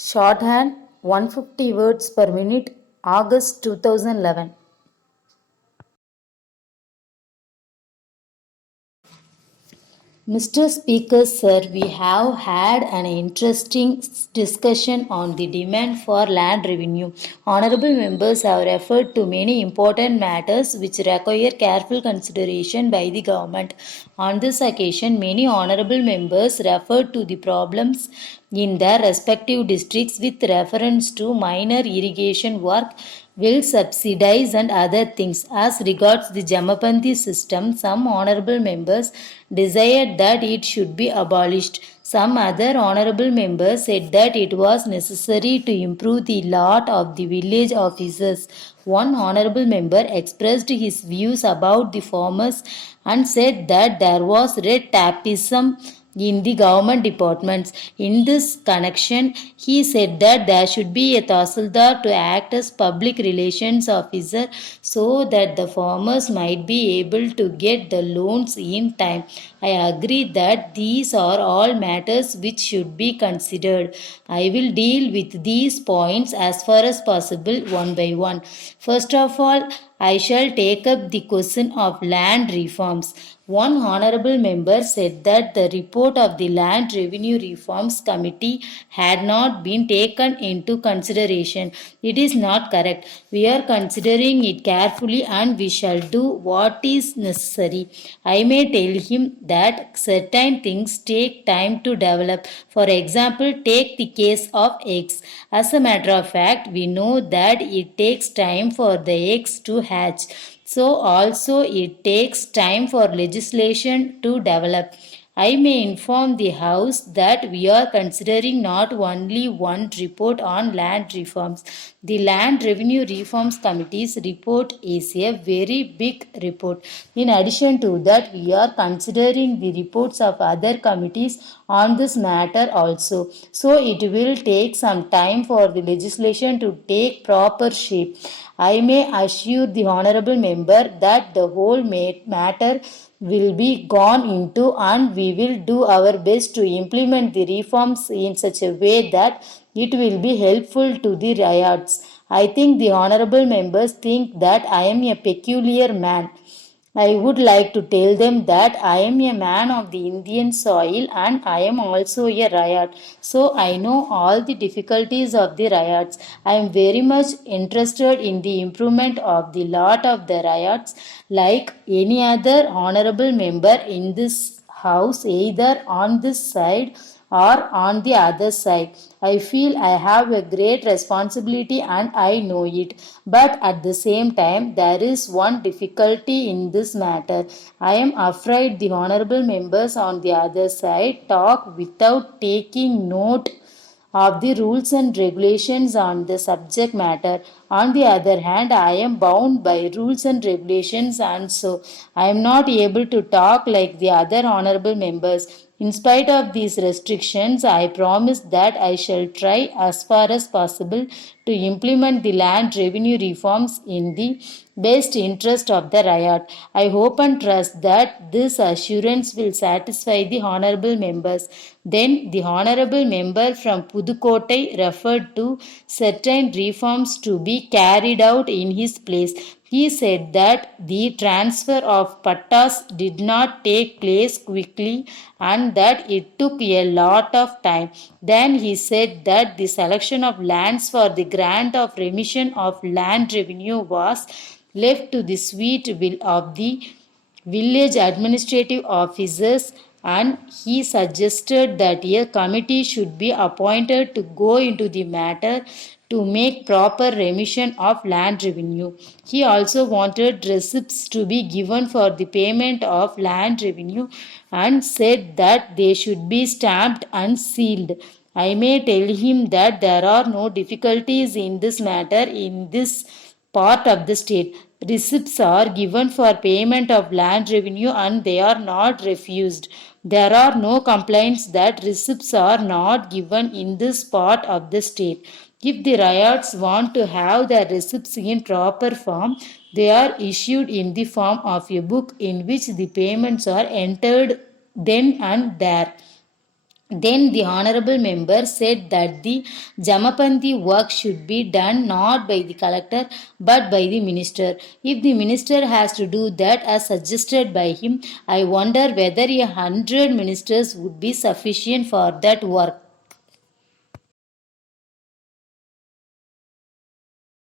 Shorthand 150 words per minute, August 2011. Mr. Speaker, sir, we have had an interesting discussion on the demand for land revenue. Honorable members have referred to many important matters which require careful consideration by the government. On this occasion, many honorable members referred to the problems in their respective districts with reference to minor irrigation work, will subsidize and other things. As regards the Jamapandi system, some honorable members desired that it should be abolished. Some other honorable members said that it was necessary to improve the lot of the village officers. One honorable member expressed his views about the farmers and said that there was red tapeism in the government departments. In this connection, he said that there should be a Tahsildar to act as public relations officer so that the farmers might be able to get the loans in time. I agree that these are all matters which should be considered. I will deal with these points as far as possible one by one. First of all, I shall take up the question of land reforms. One honorable member said that the report of the Land Revenue Reforms Committee had not been taken into consideration. It is not correct. We are considering it carefully and we shall do what is necessary. I may tell him that certain things take time to develop. For example, take the case of eggs. As a matter of fact, we know that it takes time for the eggs to hatch. So also it takes time for legislation to develop. I may inform the House that we are considering not only one report on land reforms. The Land Revenue Reforms Committee's report is a very big report. In addition to that, we are considering the reports of other committees on this matter also. So it will take some time for the legislation to take proper shape. I may assure the honorable member that the whole matter will be gone into and we will do our best to implement the reforms in such a way that it will be helpful to the riots. I think the honorable members think that I am a peculiar man. I would like to tell them that I am a man of the Indian soil and I am also a riot. So I know all the difficulties of the riots. I am very much interested in the improvement of the lot of the riots like any other honorable member in this house, either on this side or on the other side. I feel I have a great responsibility and I know it. But at the same time, there is one difficulty in this matter. I am afraid the honorable members on the other side talk without taking note of the rules and regulations on the subject matter. On the other hand, I am bound by rules and regulations, and so I am not able to talk like the other honorable members. In spite of these restrictions, I promise that I shall try as far as possible to implement the land revenue reforms in the best interest of the riot. I hope and trust that this assurance will satisfy the honorable members. Then the honorable member from Pudukkottai referred to certain reforms to be carried out in his place. He said that the transfer of pattas did not take place quickly and that it took a lot of time. Then he said that the selection of lands for the grant of remission of land revenue was left to the sweet will of the village administrative officers, and he suggested that a committee should be appointed to go into the matter to make proper remission of land revenue. He also wanted receipts to be given for the payment of land revenue and said that they should be stamped and sealed. I may tell him that there are no difficulties in this matter in this part of the state. Receipts are given for payment of land revenue and they are not refused. There are no complaints that receipts are not given in this part of the state. If the riots want to have their receipts in proper form, they are issued in the form of a book in which the payments are entered then and there. Then the honorable member said that the Jamapanthi work should be done not by the collector but by the minister. If the minister has to do that as suggested by him, I wonder whether 100 ministers would be sufficient for that work.